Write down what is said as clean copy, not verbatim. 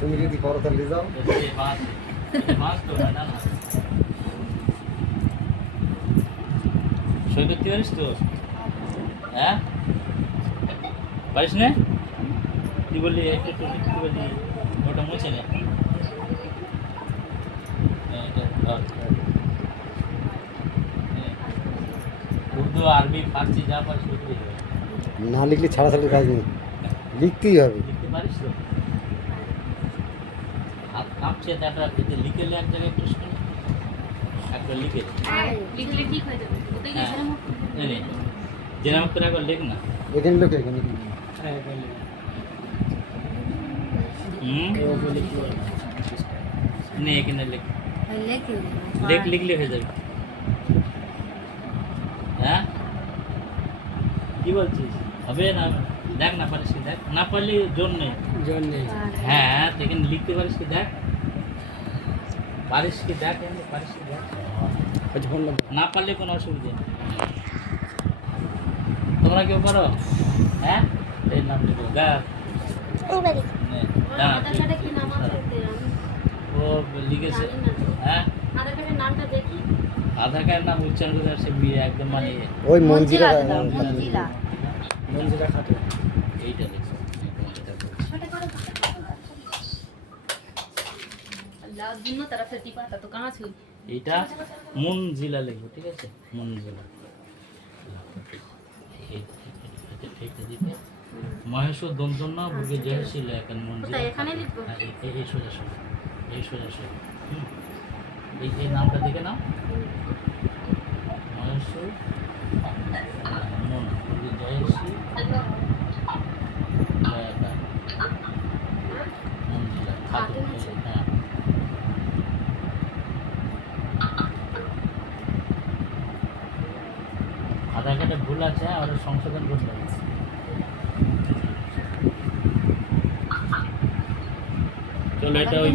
তুমি যদি করো তাহলে যাও। সই করতে পারিস তো? হ্যাঁ পারিস না? তুই বললি একটু লিখতে বললি, ওটা মুছে নে। উর্দু আরবি ফার্সি যা পারিস লিখতে হবে। না লিখলে ছাড়াছাড়ির কাজ নেই, লিখতেই হবে। লিখতে পারিস তো? হাত কাঁপছে, তারপর লিখে এক জায়গায় একটু শুনে একবার লিখে লিখলে ঠিক হয়ে যাবে। ওটাই হ্যাঁ যেরকম যেরকম করে একবার লেখ না। এখানে লোক এখানে নে এখানে লেখ, লেখে লিখলে হয়ে যাবে। হ্যাঁ কি বলছিস? হবে না? দেখ না পারিস কি, দেখ না পারলে জোর নেই। হ্যাঁ তো এখানে লিখতে পারিস কি, দেখ পারিস কি, দেখ এখানে পারিস কি, দেখ। না পারলে কোনো অসুবিধা নেই। তোমরা কেউ পারো? হ্যাঁ এই নাম লিখো, দেখ আধার কার্ডে কি নাম আছে? ও লিখেছে। জানি না তো। হ্যাঁ আধার কার্ডের নামটা দেখি। আধার কার্ড নাম উচ্চারণ করে সে বিয়ে একদম মানে ওই মঞ্জিরা মঞ্জিলা। মঞ্জিরা খাতুন। এইটা লিখো। अल्लाह दोनों तरफ से टिपा था तो कहाँ से हुई? এইটা মুনজিলা লিখবো, ঠিক আছে? মুনজিলা এইটা দিতে মহেশ্বর দন্তন্য বুকে জয়শীল এখন মুনজিলা। কোথায়? এখানে লিখবো? হ্যাঁ, এই সোজা সোজা, এই সোজা সোজা। এই নামটা দেখে নাও, মহেশ্বর মন বুকে জয়শীল জয়তা মুনজিলা খাতুন। হ্যাঁ আধার কার্ডে ভুল আছে, ওটা সংশোধন করতে হবে। চলো এটা ওই